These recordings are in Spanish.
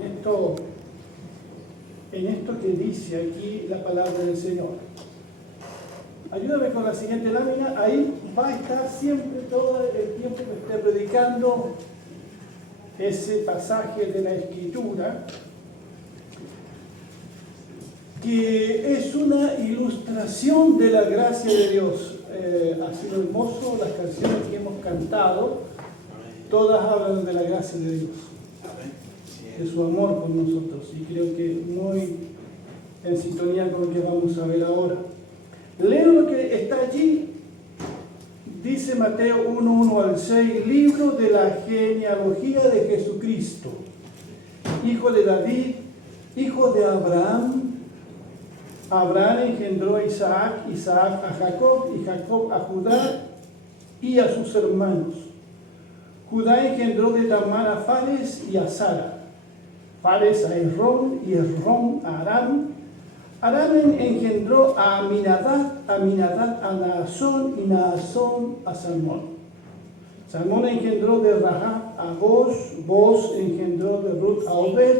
en esto que dice aquí la palabra del Señor. Ayúdame con la siguiente lámina. Ahí va a estar siempre todo el tiempo que esté predicando ese pasaje de la Escritura, que es una ilustración de la gracia de Dios. Ha sido hermoso, las canciones que hemos cantado, todas hablan de la gracia de Dios, de su amor por nosotros, y creo que muy en sintonía con lo que vamos a ver ahora. Leo lo que está allí. Dice Mateo 1:1 al 6, libro de la genealogía de Jesucristo, hijo de David, hijo de Abraham. Abraham engendró a Isaac, Isaac a Jacob, y Jacob a Judá y a sus hermanos. Judá engendró de Tamar a Fares y a Sara, Fares a Esrom y Esrom a Aram. Aram engendró a Aminadab, Aminadab a Naasón y Naasón a Salmón. Salmón engendró de Rahab a Boz, Boz engendró de Ruth a Obed,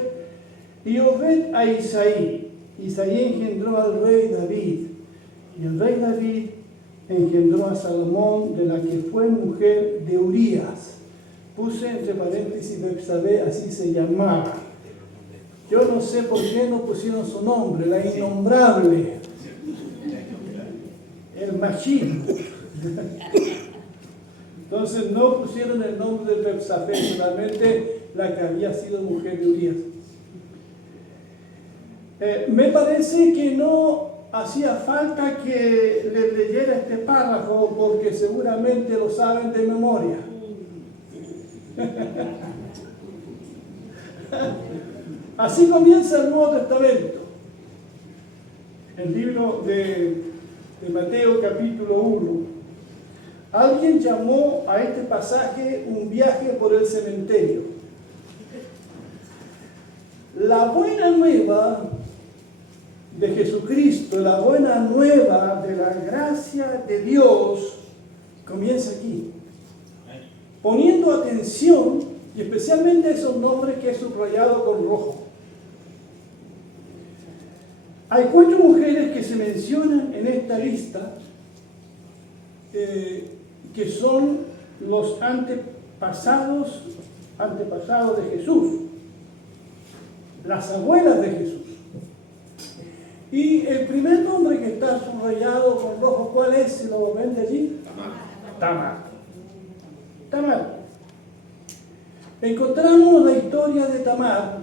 y Obed a Isaí. Isaí engendró al rey David, y el rey David engendró a Salomón, de la que fue mujer de Urías. Puse entre paréntesis Betsabé, así se llamaba. Yo no sé por qué no pusieron su nombre, la innombrable, el machismo. Entonces no pusieron el nombre de Betsabé, solamente la que había sido mujer de Urías. Me parece que no hacía falta que les leyera este párrafo, porque seguramente lo saben de memoria. Así comienza el Nuevo Testamento. El libro de Mateo capítulo 1. Alguien llamó a este pasaje un viaje por el cementerio. La buena nueva de Jesucristo, la buena nueva de la gracia de Dios, comienza aquí, poniendo atención, y especialmente esos nombres que he subrayado con rojo. Hay 4 mujeres que se mencionan en esta lista, que son los antepasados de Jesús, las abuelas de Jesús. Y el primer nombre que está subrayado con rojo, ¿cuál es? ¿Se lo ven de allí? Tamar. Encontramos la historia de Tamar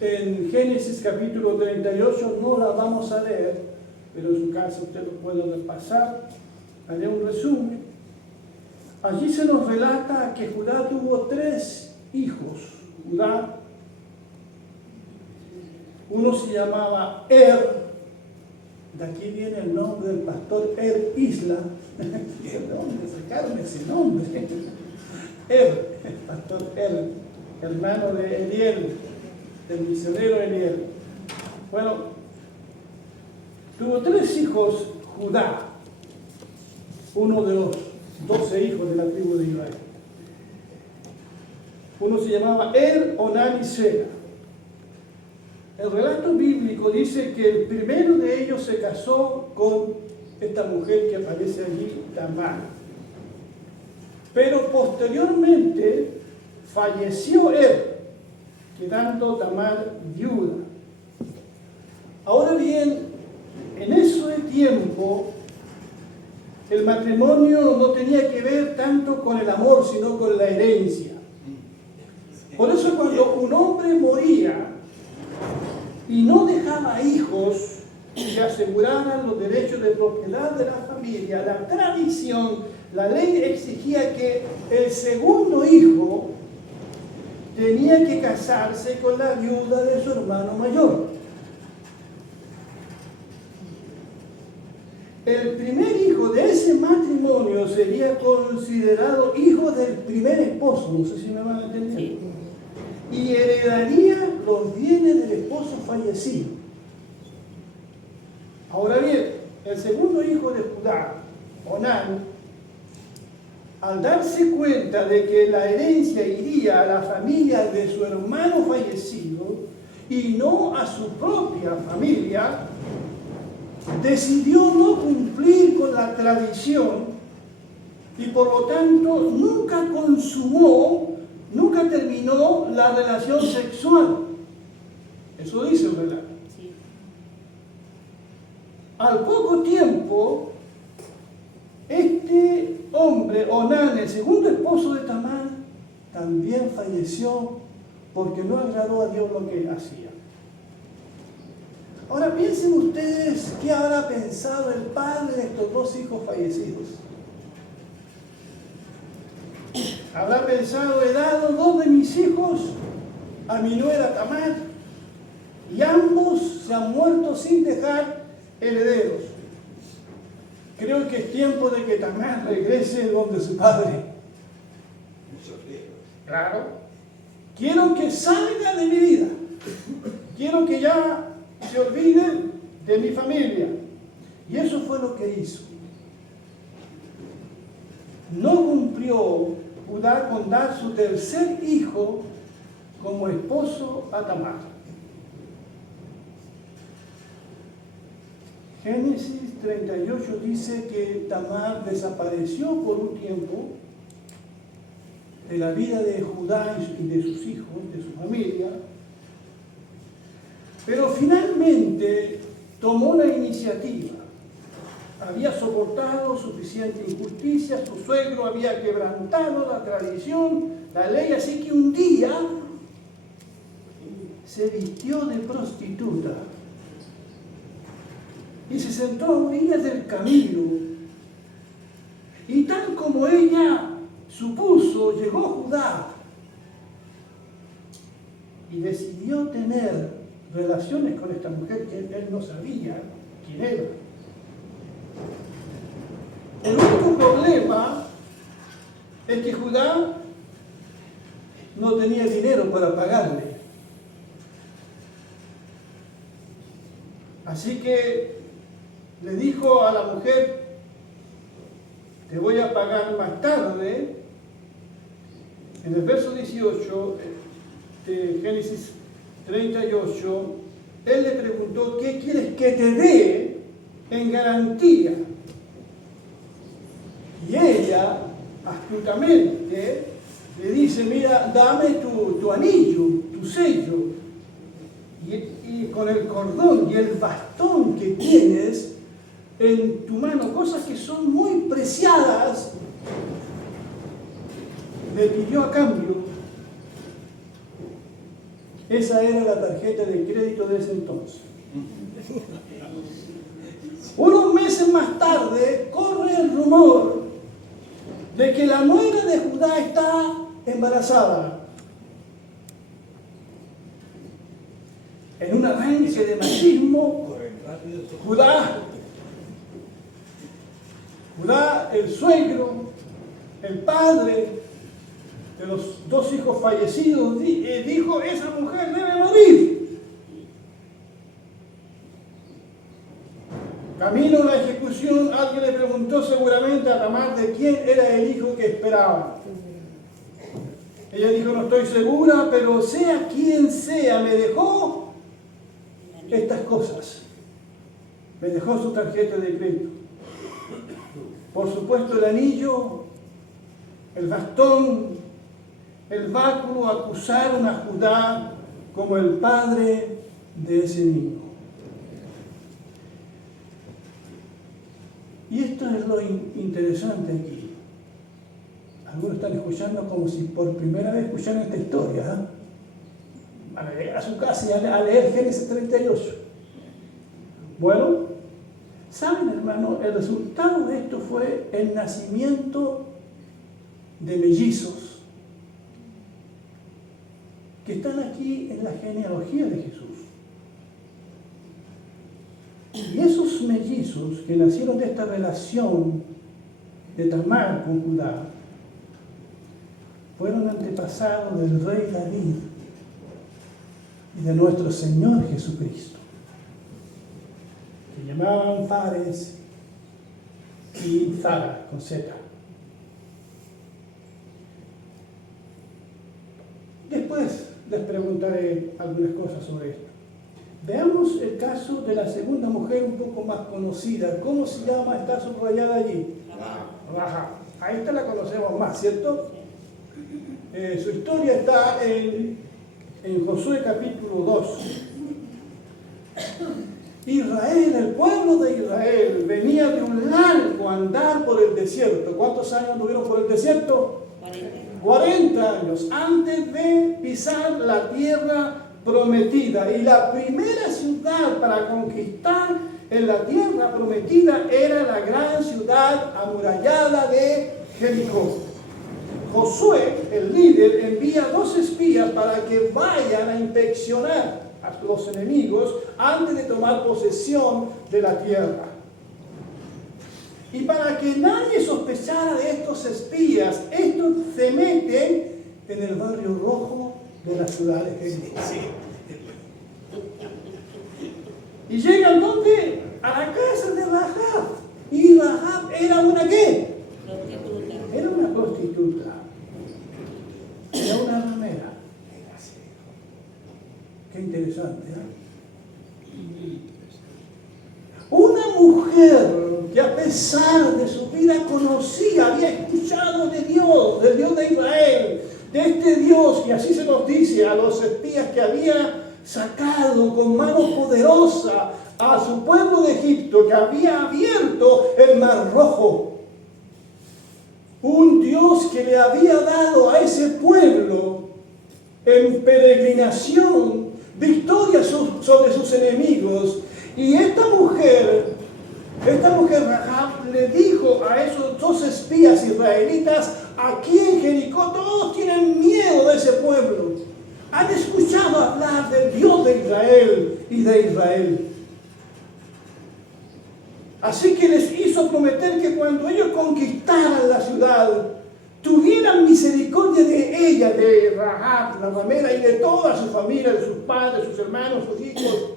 en Génesis capítulo 38, no la vamos a leer, pero en su caso usted lo puede repasar, haré un resumen. Allí se nos relata que Judá tuvo 3 hijos. Judá, uno se llamaba de aquí viene el nombre del pastor Isla. ¿De dónde sacaron ese nombre? El pastor hermano de Eliel, del misionero Eliel. Bueno, tuvo 3 hijos Judá, uno de los 12 hijos de la tribu de Israel. Uno se llamaba Onán y Sela. El relato bíblico dice que el primero de ellos se casó con esta mujer que aparece allí, Tamar. Pero posteriormente falleció quedando Tamar viuda. Ahora bien, en ese tiempo, el matrimonio no tenía que ver tanto con el amor, sino con la herencia. Por eso cuando un hombre moría y no dejaba hijos que aseguraran los derechos de propiedad de la familia, la tradición, la ley exigía que el segundo hijo tenía que casarse con la viuda de su hermano mayor. El primer hijo de ese matrimonio sería considerado hijo del primer esposo, no sé si me van a entender, sí, y heredaría los bienes del esposo fallecido. Ahora bien, el segundo hijo de Judá, Onán, al darse cuenta de que la herencia iría a la familia de su hermano fallecido, y no a su propia familia, decidió no cumplir con la tradición y por lo tanto nunca consumó, nunca terminó la relación sexual. Eso dice el relato. Sí. Al poco tiempo, este hombre, Onán, el segundo esposo de Tamar, también falleció porque no agradó a Dios lo que hacía. Ahora piensen ustedes qué habrá pensado el padre de estos dos hijos fallecidos. Habrá pensado: he dado dos de mis hijos a mi nuera Tamar y ambos se han muerto sin dejar herederos. Creo que es tiempo de que Tamar regrese donde su padre. Claro. Quiero que salga de mi vida. Quiero que ya se olvide de mi familia. Y eso fue lo que hizo. No cumplió Judá con dar su tercer hijo como esposo a Tamar. Génesis 38 dice que Tamar desapareció por un tiempo de la vida de Judá y de sus hijos, de su familia, pero finalmente tomó la iniciativa. Había soportado suficiente injusticia, su suegro había quebrantado la tradición, la ley, así que un día se vistió de prostituta y se sentó a orillas del camino. Y tal como ella supuso, llegó Judá y decidió tener relaciones con esta mujer que él no sabía quién era. El único problema es que Judá no tenía dinero para pagarle. Así que le dijo a la mujer: te voy a pagar más tarde. En el verso 18 de Génesis 38, él le preguntó: ¿qué quieres que te dé en garantía? Y ella, astutamente, le dice: mira, dame tu anillo, tu sello, y con el cordón y el bastón que tienes en tu mano, cosas que son muy preciadas, le pidió a cambio. Esa era la tarjeta de crédito de ese entonces. Unos meses más tarde corre el rumor de que la nuera de Judá está embarazada. En un arranque de machismo, Judá, el suegro, el padre de los dos hijos fallecidos, dijo: esa mujer debe morir. Camino a la ejecución, alguien le preguntó seguramente a Tamar de quién era el hijo que esperaba. Ella dijo: no estoy segura, pero sea quien sea, me dejó estas cosas. Me dejó su tarjeta de crédito. Por supuesto, el anillo, el bastón, el báculo acusaron a Judá como el padre de ese niño. Y esto es lo interesante aquí. Algunos están escuchando como si por primera vez escucharan esta historia. Van a llegar a su casa y a leer Génesis 38. Bueno, ¿saben, hermano? El resultado de esto fue el nacimiento de mellizos que están aquí en la genealogía de Jesús. Y esos mellizos que nacieron de esta relación de Tamar con Judá fueron antepasados del rey David y de nuestro Señor Jesucristo, que llamaban Fares y Zara con Z. Después les preguntaré algunas cosas sobre esto. Veamos el caso de la segunda mujer un poco más conocida. ¿Cómo se llama? Está subrayada allí. Rahab. Ahí está, la conocemos más, ¿cierto? Su historia está en Josué capítulo 2. Israel, el pueblo de Israel, venía de un largo andar por el desierto. ¿Cuántos años anduvieron por el desierto? 40 años antes de pisar la tierra prometida. Y la primera ciudad para conquistar en la tierra prometida era la gran ciudad amurallada de Jericó. Josué, el líder, envía 2 espías para que vayan a inspeccionar a los enemigos antes de tomar posesión de la tierra. Y para que nadie sospechara de estos espías, estos se meten en el barrio rojo de la ciudad de Jericó. Y llegan ¿dónde? A la casa de Rahab. Y Rahab era una ¿qué? Era una prostituta. Era una ramera. Qué interesante, ¿eh? Una mujer que a pesar de su vida conocía, había escuchado de Dios, del Dios de Israel, de este Dios, y así se nos dice a los espías que había sacado con mano poderosa a su pueblo de Egipto, que había abierto el mar rojo. Un Dios que le había dado a ese pueblo en peregrinación victoria sobre sus enemigos. Y esta mujer Rahab, le dijo a esos 2 espías israelitas: aquí en Jericó todos tienen miedo de ese pueblo. Han escuchado hablar del Dios de Israel y de Israel. Así que les hizo prometer que cuando ellos conquistaran la ciudad, tuvieran misericordia de ella, de Rahab, la ramera, y de toda su familia, de sus padres, sus hermanos, sus hijos.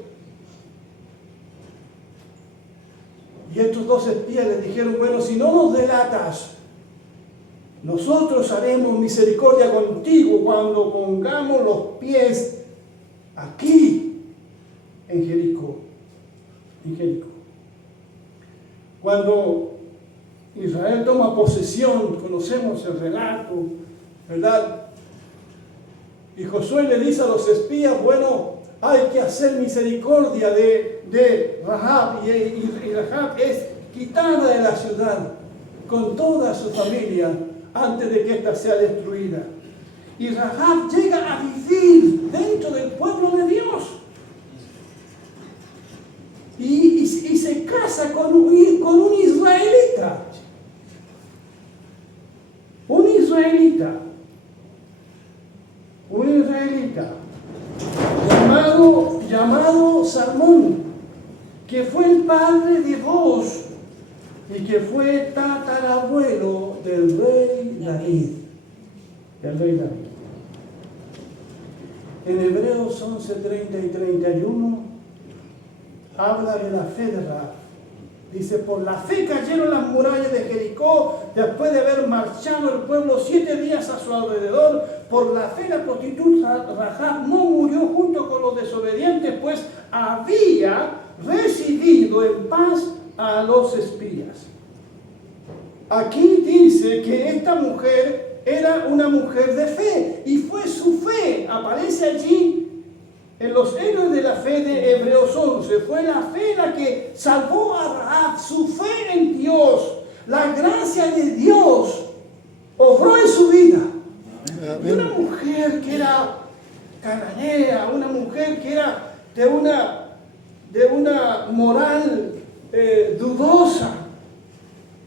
Y estos 2 espías les dijeron: bueno, si no nos delatas, nosotros haremos misericordia contigo cuando pongamos los pies aquí en Jericó. En Jericó. Cuando Israel toma posesión, conocemos el relato, ¿verdad? Y Josué le dice a los espías: bueno, hay que hacer misericordia de Rahab, y Rahab es quitada de la ciudad con toda su familia antes de que ésta sea destruida. Y Rahab llega a vivir dentro del pueblo de Dios. Y se casa con un israelita. Un israelita llamado Salmón, que fue el padre de Boaz y que fue tatarabuelo del rey David. En Hebreos 11:30 y 31 habla de la fe de Rahab. Dice: por la fe cayeron las murallas de Jericó después de haber marchado el pueblo 7 días a su alrededor. Por la fe la prostituta Rahab no murió junto con los desobedientes, pues había recibido en paz a los espías. Aquí dice que esta mujer era una mujer de fe, y fue su fe, aparece allí en los héroes de la fe de Hebreos 11, fue la fe la que salvó a Rahab, su fe en Dios, la gracia de Dios obró en su vida. Y una mujer que era cananea, una mujer que era de una moral dudosa,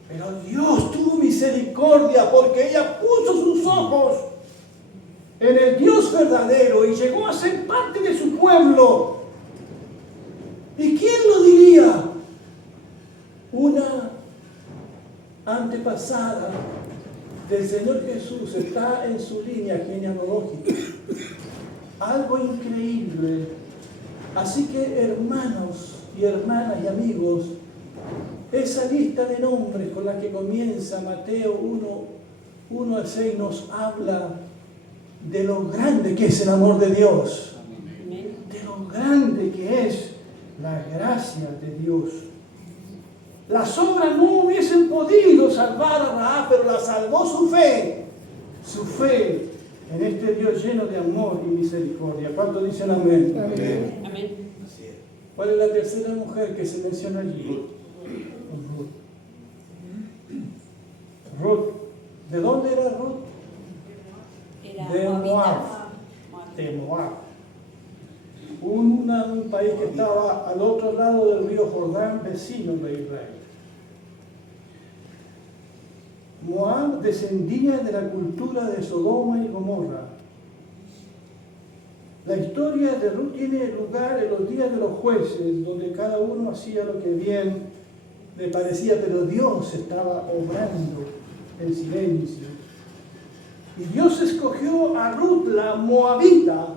pero Dios tuvo misericordia porque ella puso sus ojos en el Dios verdadero y llegó a ser parte de su pueblo. ¿Y quién lo diría? Una antepasada del Señor Jesús está en su línea genealógica. Algo increíble. Así que, hermanos y hermanas y amigos, esa lista de nombres con la que comienza Mateo 1 al 6 nos habla de lo grande que es el amor de Dios, de lo grande que es la gracia de Dios. Las obras no hubiesen podido salvar a Rahab, pero la salvó su fe en este Dios lleno de amor y misericordia. ¿Cuántos dicen amén? Amén. Amén. ¿Cuál es la tercera mujer que se menciona allí? Ruth. ¿De dónde era Ruth? Era De Moab. De Moab. Un país que estaba al otro lado del río Jordán, vecino de Israel. Moab descendía de la cultura de Sodoma y Gomorra. La historia de Ruth tiene lugar en los días de los jueces, donde cada uno hacía lo que bien le parecía, pero Dios estaba obrando en silencio. Y Dios escogió a Ruth, la moabita,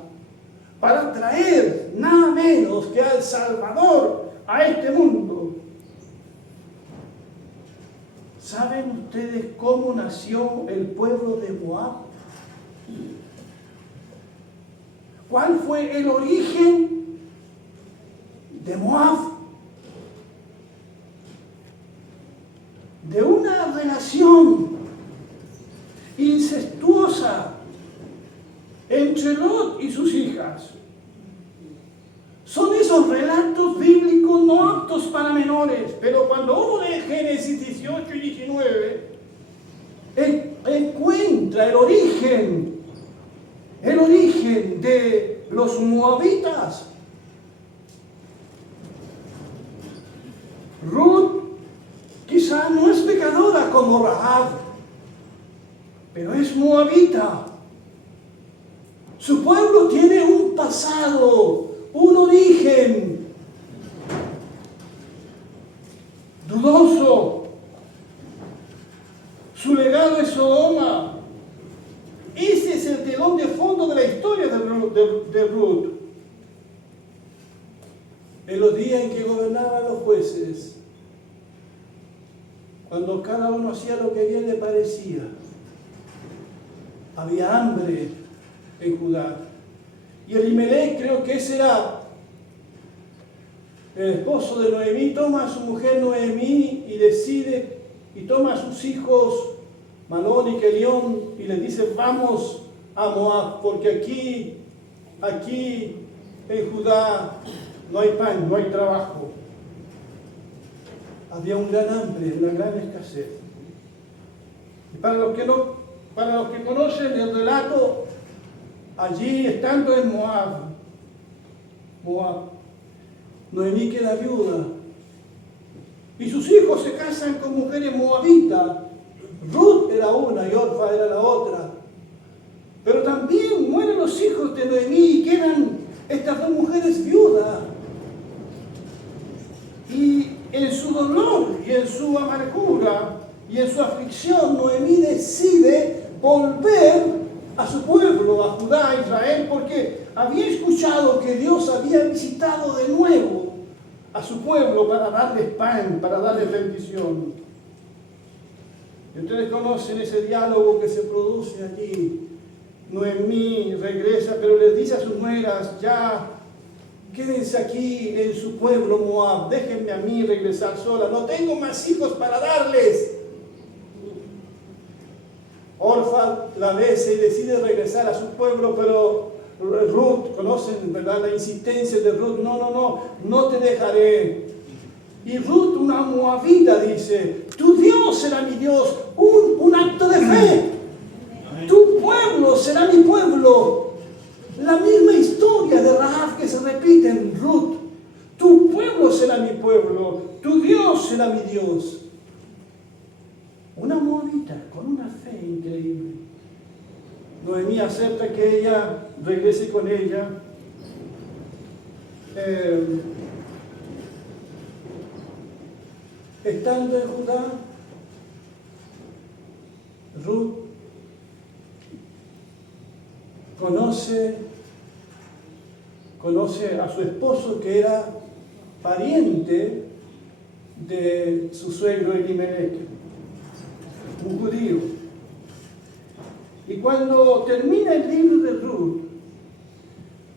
para traer nada menos que al Salvador a este mundo. ¿Saben ustedes cómo nació el pueblo de Moab? ¿Cuál fue el origen de Moab? De una relación incestuosa entre Lot y sus hijas. Son esos relatos bíblicos no aptos para menores, pero cuando uno lee Génesis 18 y 19, encuentra el origen de los moabitas. Ruth quizá no es pecadora como Rahab, pero es moabita. Su pueblo tiene un pasado, un origen dudoso. Su legado es Sodoma. Ese es el telón de fondo de la historia de Ruth. En los días en que gobernaban los jueces, cuando cada uno hacía lo que bien le parecía, había hambre en Judá. Y Elimelech, creo que ese era el esposo de Noemí, toma a su mujer Noemí y decide, y toma a sus hijos Malón y Kelión y les dice: vamos a Moab, porque aquí en Judá no hay pan, no hay trabajo. Había un gran hambre, una gran escasez. Y para los que conocen el relato, allí estando en Moab, Noemí queda viuda y sus hijos se casan con mujeres moabitas. Ruth era una y Orfa era la otra. Pero también mueren los hijos de Noemí y quedan estas dos mujeres viudas. Y en su dolor y en su amargura y en su aflicción, Noemí decide volver a su pueblo, a Judá, a Israel, porque había escuchado que Dios había visitado de nuevo a su pueblo para darles pan, para darles bendición. Y ustedes conocen ese diálogo que se produce allí. Noemí regresa, pero les dice a sus nueras: ya, quédense aquí en su pueblo Moab, déjenme a mí regresar sola, no tengo más hijos para darles. Orfa la besa y decide regresar a su pueblo, pero Ruth, conocen, ¿verdad?, la insistencia de Ruth: no te dejaré. Y Ruth, una moabita, dice: tu Dios será mi Dios, un acto de fe. Tu pueblo será mi pueblo. La misma historia de Rahab que se repite en Ruth. Tu pueblo será mi pueblo, tu Dios será mi Dios. Una moabita con una fe increíble. Noemí acepta que ella regrese con ella. Estando en Judá, Ruth conoce a su esposo, que era pariente de su suegro Elimelech, un judío. Y cuando termina el libro de Ruth,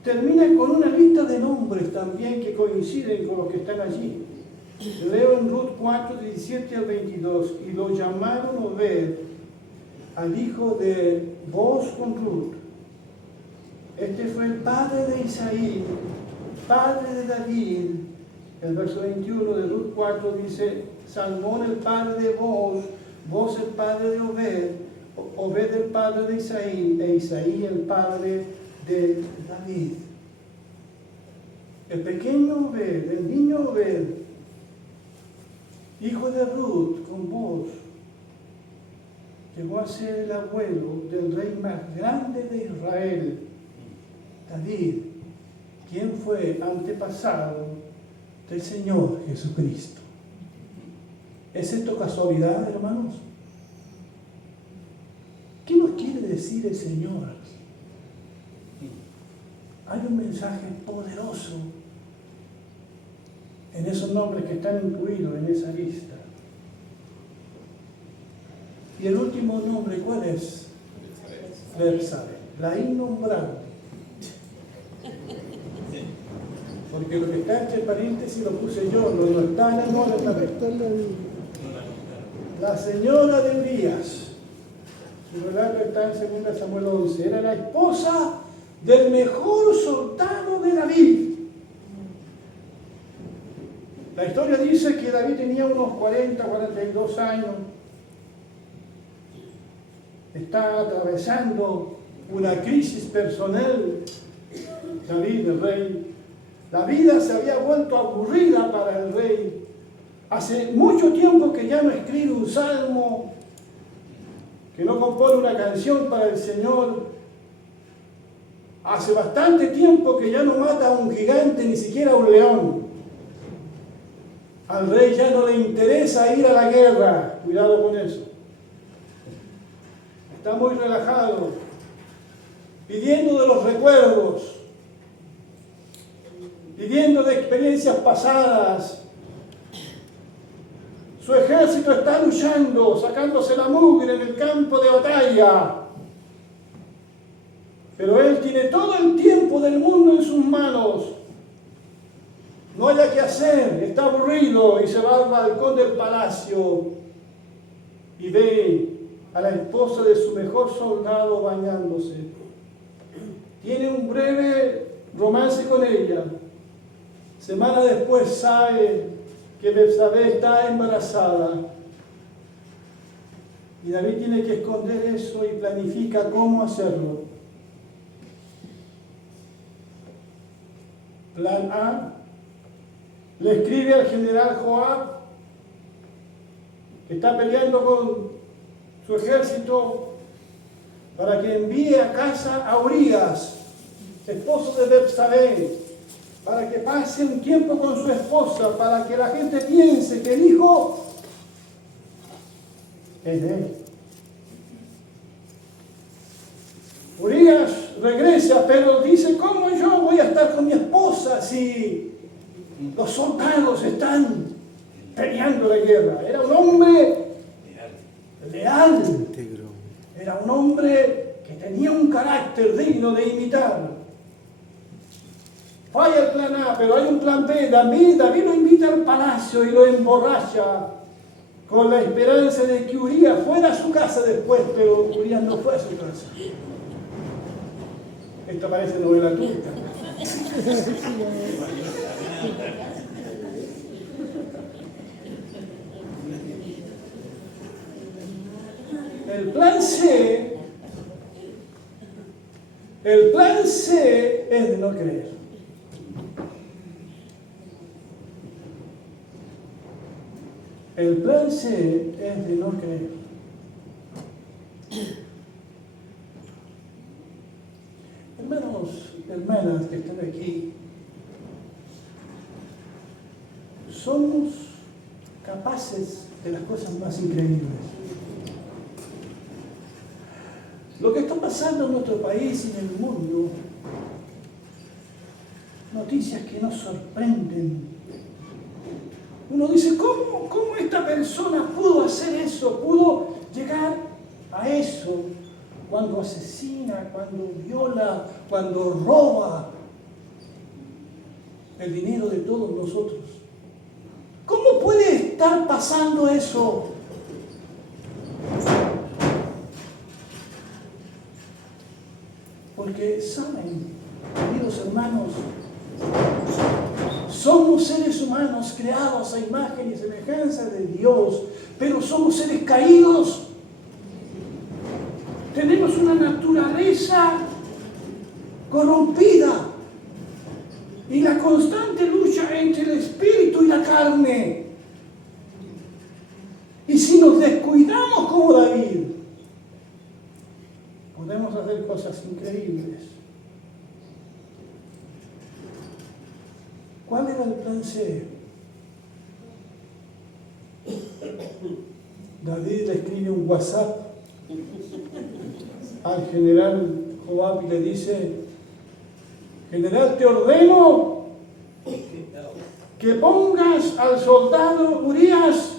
termina con una lista de nombres también que coinciden con los que están allí. Leo en Ruth 4, 17 al 22, y lo llamaron Obed al hijo de Booz con Ruth. Este fue el padre de Isaí, padre de David. El verso 21 de Ruth 4 dice, Salmón el padre de Booz, Booz el padre de Obed, Obed el padre de Isaí, e Isaí el padre de David. El pequeño Obed, el niño Obed, hijo de Ruth con Booz, llegó a ser el abuelo del rey más grande de Israel, David, quien fue antepasado del Señor Jesucristo. ¿Es esto casualidad, hermanos? ¿Qué nos quiere decir el Señor? Hay un mensaje poderoso en esos nombres que están incluidos en esa lista. Y el último nombre, ¿cuál es? Betsabé, la innombrable. Porque lo que está entre paréntesis lo puse yo, no está en el Nuevo Testamento. La señora de Urías, su relato está en 2 Samuel 11, era la esposa del mejor soldado de David. La historia dice que David tenía unos 40, 42 años. Está atravesando una crisis personal, David, el rey. La vida se había vuelto aburrida para el rey. Hace mucho tiempo que ya no escribe un salmo, que no compone una canción para el Señor. Hace bastante tiempo que ya no mata a un gigante, ni siquiera a un león. Al rey ya no le interesa ir a la guerra. Cuidado con eso. Está muy relajado, pidiendo de los recuerdos, pidiendo de experiencias pasadas. Su ejército está luchando, sacándose la mugre en el campo de batalla. Pero él tiene todo el tiempo del mundo en sus manos. No haya qué hacer, está aburrido y se va al balcón del palacio y ve a la esposa de su mejor soldado bañándose. Tiene un breve romance con ella. Semana después sabe que Betsabé está embarazada. Y David tiene que esconder eso y planifica cómo hacerlo. Plan A. Le escribe al general Joab, que está peleando con su ejército, para que envíe a casa a Urías, esposo de Betsabé, para que pase un tiempo con su esposa, para que la gente piense que el hijo es de él. Urías regresa, pero dice, ¿cómo yo voy a estar con mi esposa si los soldados están peleando la guerra? Era un hombre leal. Era un hombre que tenía un carácter digno de imitar. Falla el plan A, pero hay un plan B. David lo invita al palacio y lo emborracha con la esperanza de que Urías fuera a su casa después, pero Urías no fue a su casa. Esto parece novela turca. El plan C es de no creer. El plan C es de no creer. Hermanos, hermanas que están aquí, somos capaces de las cosas más increíbles. Lo que está pasando en nuestro país y en el mundo, noticias que nos sorprenden. Uno dice, ¿cómo esta persona pudo hacer eso? ¿Pudo llegar a eso? cuando asesina, cuando viola, cuando roba el dinero de todos nosotros. ¿Cómo puede estar pasando eso? Porque saben, queridos hermanos, somos seres humanos creados a imagen y semejanza de Dios, pero somos seres caídos. Tenemos una naturaleza corrompida y la constante lucha entre el espíritu y la carne. Y si nos descuidamos como David, podemos hacer cosas increíbles. ¿Cuál era el plan C? David le escribe un WhatsApp al general Joab y le dice: general, te ordeno que pongas al soldado Urías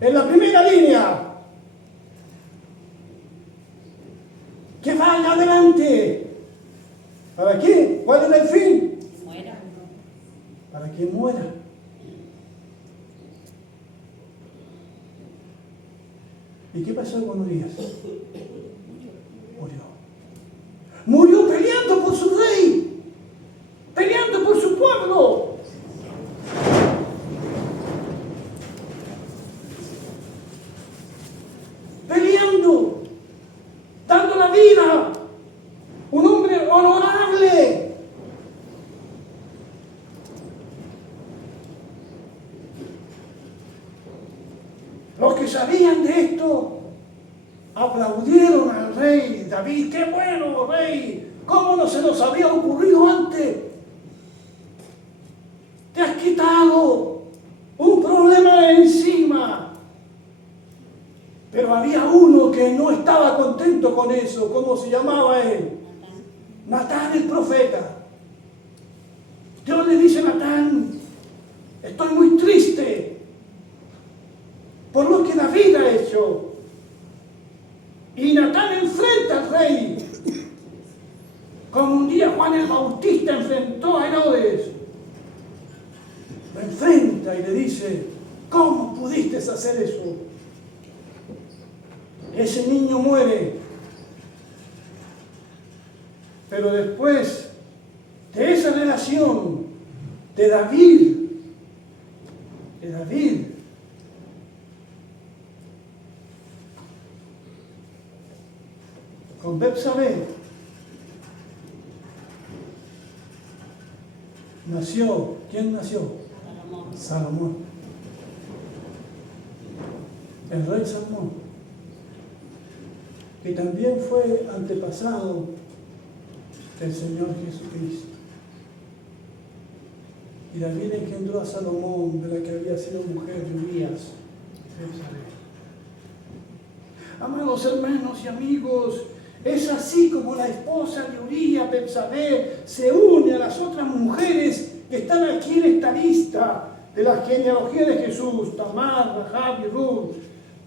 en la primera línea, que vaya adelante. ¿Para qué? ¿Cuál era el fin? Muera. Para que muera. ¿Y qué pasó con Urías? Murió. Murió peleando por su rey, peleando por su pueblo. Peleando, dando la vida. Un hombre honorable. Los que sabían de esto aplaudieron al rey David. ¡Qué bueno, rey! ¿Cómo no se nos había ocurrido antes? Te has quitado un problema de encima. Pero había uno que no estaba contento con eso. ¿Cómo se llamaba él? Natán el profeta. Dios le dice a Natán: estoy muy triste por lo que David ha hecho. Y Natán enfrenta al rey, como un día Juan el Bautista enfrentó a Herodes. Lo enfrenta y le dice: ¿cómo pudiste hacer eso? Ese niño muere. Pero después de esa relación de David con Betsabé, nació, ¿quién nació? Salomón. El rey Salomón, que también fue antepasado del Señor Jesucristo. Y David engendró a Salomón, de la que había sido mujer de Urías, Betsabé. Amados hermanos y amigos, es así como la esposa de Urías, Betsabé, se une a las otras mujeres que están aquí en esta lista de la genealogía de Jesús: Tamar, Rahab y Ruth.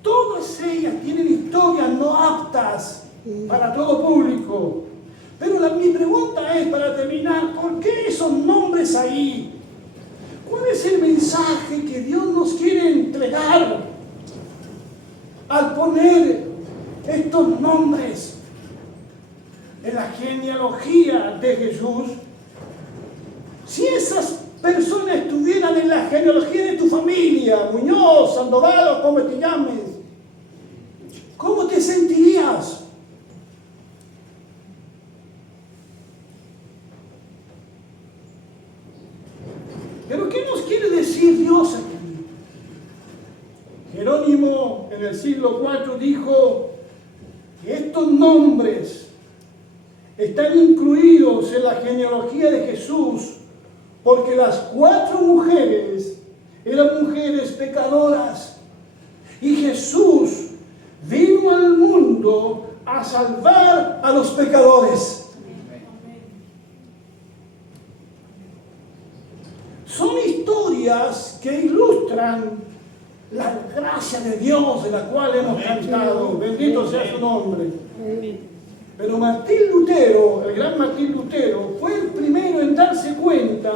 Todas ellas tienen historias no aptas para todo público. Pero mi pregunta es, para terminar, ¿por qué esos nombres ahí? ¿Cuál es el mensaje que Dios nos quiere entregar al poner estos nombres en la genealogía de Jesús? Si esas personas estuvieran en la genealogía de tu familia, Muñoz, Sandoval o como te llames, ¿cómo te sentirías? Pero ¿qué nos quiere decir Dios aquí? Jerónimo en el siglo IV dijo que estos nombres están incluidos en la genealogía de Jesús porque las 4 mujeres eran mujeres pecadoras y Jesús vino al mundo a salvar a los pecadores. Son historias que ilustran la gracia de Dios de la cual hemos cantado. Bendito sea su nombre. Pero Martín Lutero, el gran Martín Lutero, fue el primero en darse cuenta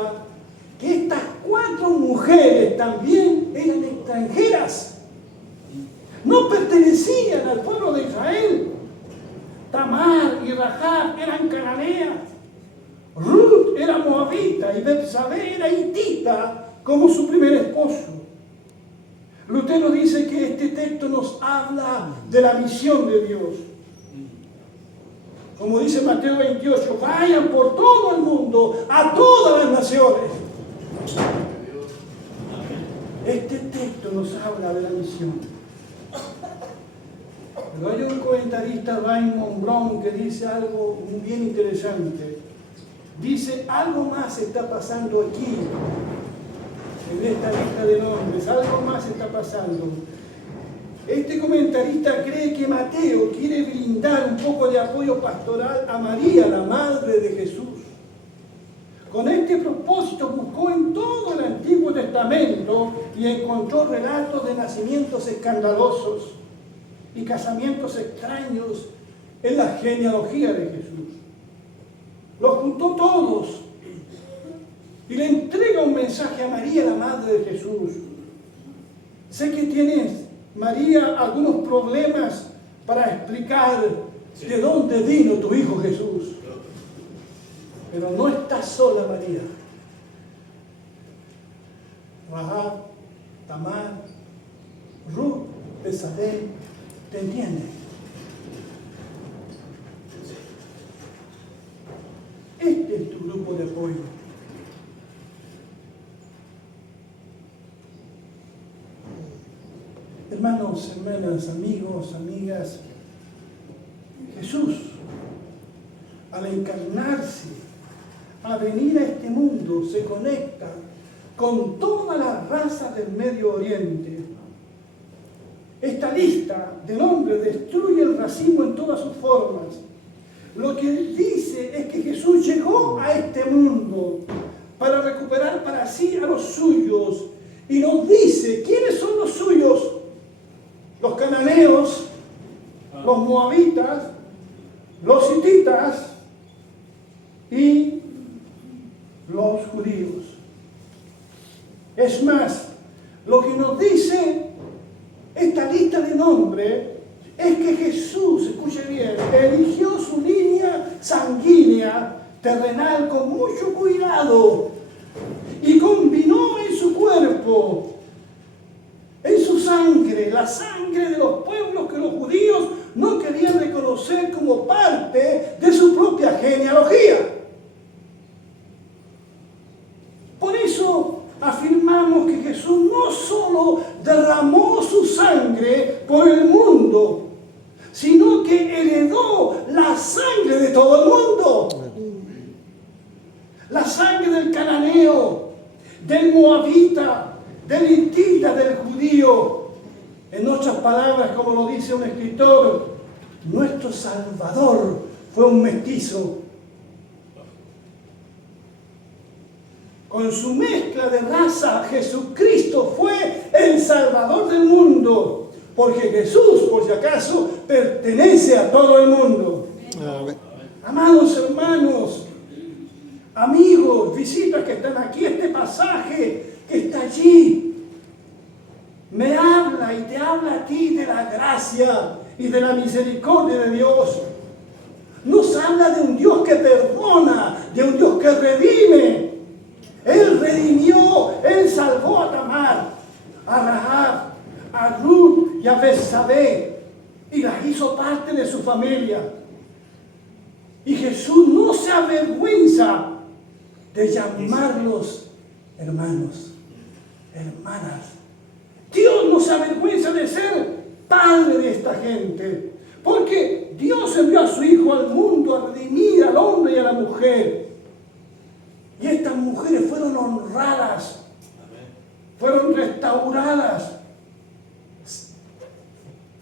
que estas 4 mujeres también eran extranjeras. No pertenecían al pueblo de Israel. Tamar y Rahab eran cananeas. Ruth era moabita y Betsabé era hitita como su primer esposo. Lutero dice que este texto nos habla de la misión de Dios. Como dice Mateo 28, vayan por todo el mundo, a todas las naciones. Este texto nos habla de la misión. Pero hay un comentarista, Raymond Brown, que dice algo muy bien interesante. Dice, algo más está pasando aquí, en esta lista de nombres, algo más está pasando. Este comentarista cree que Mateo quiere brindar un poco de apoyo pastoral a María, la madre de Jesús. Con este propósito buscó en todo el Antiguo Testamento y encontró relatos de nacimientos escandalosos y casamientos extraños en la genealogía de Jesús. Los juntó todos y le entrega un mensaje a María, la madre de Jesús. Sé que tienes, María, algunos problemas para explicar de dónde vino tu hijo Jesús. Pero no estás sola, María. Rahab, Tamar, Ruth, Betsabé, ¿te entienden? Este es tu grupo de apoyo. Hermanos, hermanas, amigos, amigas, Jesús, al encarnarse, a venir a este mundo, se conecta con todas las razas del Medio Oriente. Esta lista de nombres destruye el racismo en todas sus formas. Lo que dice es que Jesús llegó a este mundo para recuperar para sí a los suyos. Y nos dice, ¿quiénes son los suyos? Los cananeos, los moabitas, los hititas y los judíos. Es más, lo que nos dice esta lista de nombres es que Jesús, escuche bien, eligió su línea sanguínea terrenal con mucho cuidado y combinó en su cuerpo, en su sangre, la sangre de los pueblos que los judíos no querían reconocer como parte de su propia genealogía. Por eso afirmamos que Jesús no solo derramó su sangre por el mundo, sino que heredó la sangre de todo el mundo. La sangre del cananeo, del moabita, del hitita, del judío. En otras palabras, como lo dice un escritor, nuestro Salvador fue un mestizo. Con su mezcla de raza, Jesucristo fue el Salvador del mundo. Porque Jesús, por si acaso, pertenece a todo el mundo. Amén. Amados hermanos, amigos, visitas que están aquí, este pasaje que está allí, me habla y te habla a ti de la gracia y de la misericordia de Dios. Nos habla de un Dios que perdona, de un Dios que redime. Él redimió, Él salvó a Tamar, a Rahab, a Ruth y a Betsabé y las hizo parte de su familia. Y Jesús no se avergüenza de llamarlos hermanos, hermanas. Dios no se avergüenza de ser padre de esta gente, porque Dios envió a su Hijo al mundo a redimir al hombre y a la mujer. Y estas mujeres fueron honradas, fueron restauradas.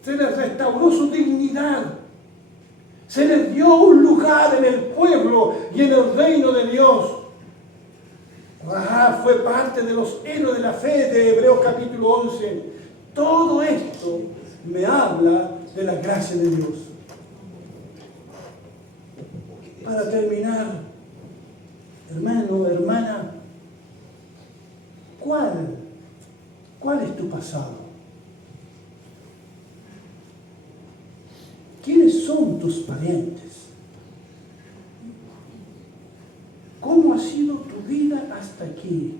Se les restauró su dignidad. Se les dio un lugar en el pueblo y en el reino de Dios. Rahab fue parte de los héroes de la fe de Hebreos capítulo 11. Todo esto me habla de la gracia de Dios. para terminar, hermano, hermana, ¿cuál es tu pasado? ¿Quiénes son tus parientes? ¿Cómo ha sido tu vida hasta aquí?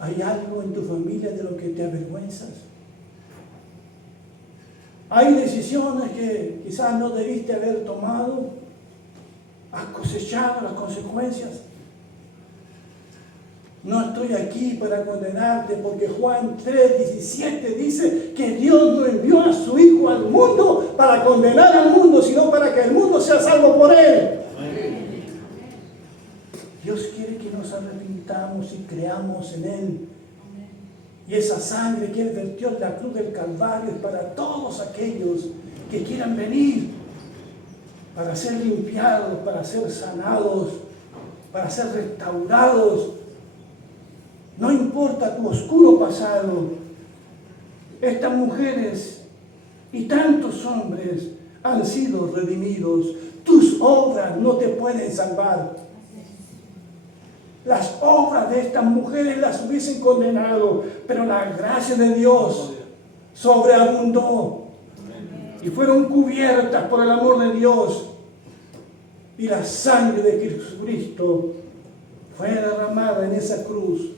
¿Hay algo en tu familia de lo que te avergüenzas? ¿Hay decisiones que quizás no debiste haber tomado? ¿Has cosechado las consecuencias? No estoy aquí para condenarte, porque Juan 3:17 dice que Dios no envió a su Hijo al mundo para condenar al mundo, sino para que el mundo sea salvo por Él. Dios quiere que nos arrepintamos y creamos en Él. Y esa sangre que Él vertió en la cruz del Calvario es para todos aquellos que quieran venir para ser limpiados, para ser sanados, para ser restaurados. No importa tu oscuro pasado, estas mujeres y tantos hombres han sido redimidos. Tus obras no te pueden salvar. Las obras de estas mujeres las hubiesen condenado, pero la gracia de Dios sobreabundó y fueron cubiertas por el amor de Dios. Y la sangre de Jesucristo fue derramada en esa cruz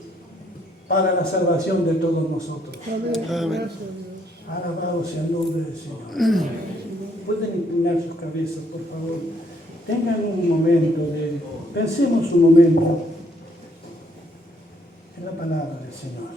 para la salvación de todos nosotros. Amén. Alabado sea el nombre del Señor. Pueden inclinar sus cabezas, por favor. Tengan un momento pensemos un momento en la palabra del Señor.